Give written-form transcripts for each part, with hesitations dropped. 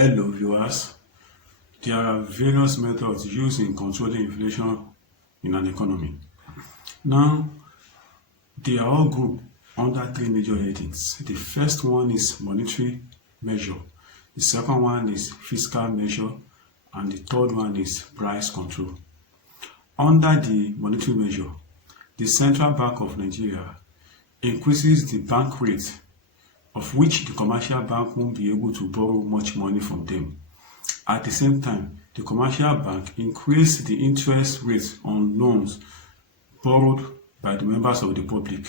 Hello viewers, there are various methods used in controlling inflation in an economy. Now, they are all grouped under three major headings. The first one is monetary measure, the second one is fiscal measure, and the third one is price control. Under the monetary measure, the Central Bank of Nigeria increases the bank rate of which the commercial bank won't be able to borrow much money from them. At the same time, the commercial bank increased the interest rate on loans borrowed by the members of the public.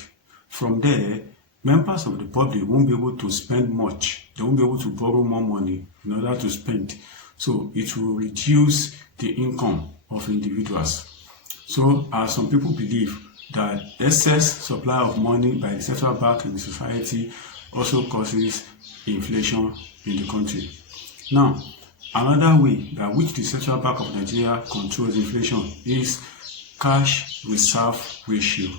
From there, members of the public won't be able to spend much. They won't be able to borrow more money in order to spend. So it will reduce the income of individuals. So as some people believe that excess supply of money by the central bank in the society also causes inflation in the country. Now, another way by which the Central Bank of Nigeria controls inflation is cash reserve ratio.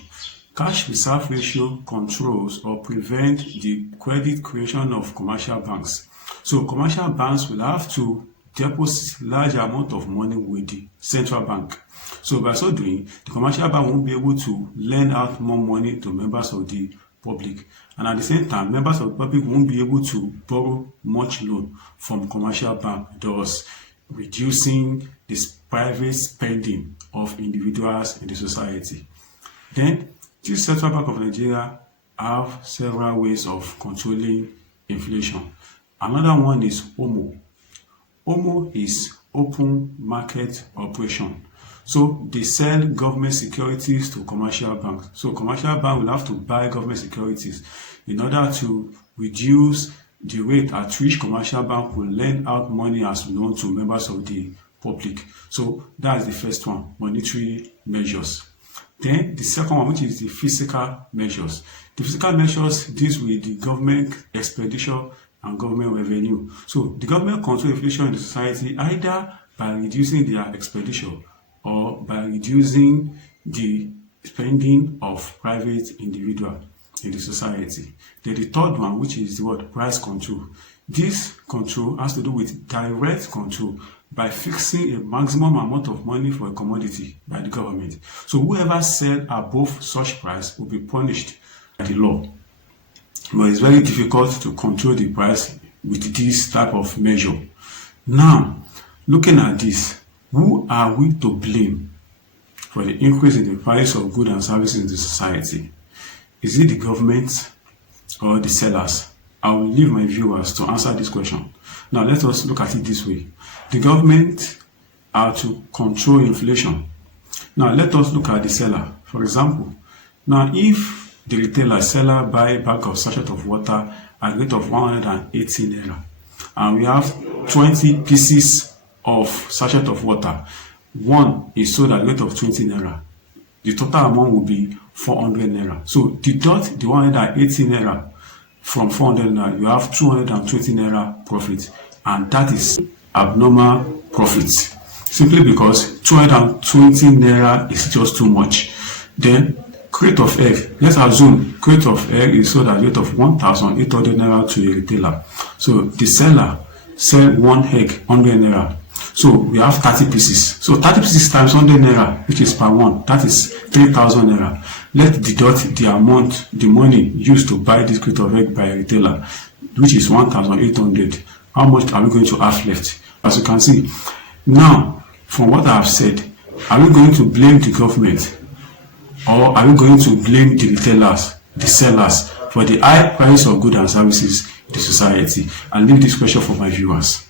Cash reserve ratio controls or prevents the credit creation of commercial banks. So commercial banks will have to deposit large amount of money with the central bank. So by so doing, the commercial bank won't be able to lend out more money to members of the public, and at the same time, members of the public won't be able to borrow much loan from commercial bank, thus reducing this private spending of individuals in the society. Then, the Central Bank of Nigeria have several ways of controlling inflation. Another one is OMO. OMO is open market operation. So they sell government securities to commercial banks. So commercial bank will have to buy government securities in order to reduce the rate at which commercial bank will lend out money as loan to members of the public. So that's the first one, monetary measures. Then the second one, which is the fiscal measures. The fiscal measures deals with the government expenditure and government revenue. So the government controls inflation in the society either by reducing their expenditure or by reducing the spending of private individual in the society. Then the third one, which is the word price control. This control has to do with direct control by fixing a maximum amount of money for a commodity by the government. So whoever sells above such price will be punished by the law. But it's very difficult to control the price with this type of measure. Now, looking at this, who are we to blame for the increase in the price of goods and services in the society? Is it the government or the sellers? I will leave my viewers to answer this question. Now let us look at it this way. The government are to control inflation. Now let us look at the seller. For example, now if the retailer seller buy a bag of sachet of water at a rate of 180 naira, and we have 20 pieces of sachet of water, one is sold at a rate of 20 naira, the total amount will be 400 naira. So deduct the 180 naira from 400 naira, you have 220 naira profit, and that is abnormal profit simply because 220 naira is just too much. Then crate of egg, let's assume crate of egg is sold at a rate of 1,800 naira to a retailer. So the seller sell one egg 100 naira. So we have 30 pieces. So 30 pieces times 100 naira, which is per one, that is 3,000 naira. Let's deduct the amount, the money used to buy this crate of egg by a retailer, which is 1,800. How much are we going to have left? As you can see, now, from what I have said, are we going to blame the government or are we going to blame the retailers, the sellers, for the high price of goods and services in the society? I'll leave this question for my viewers.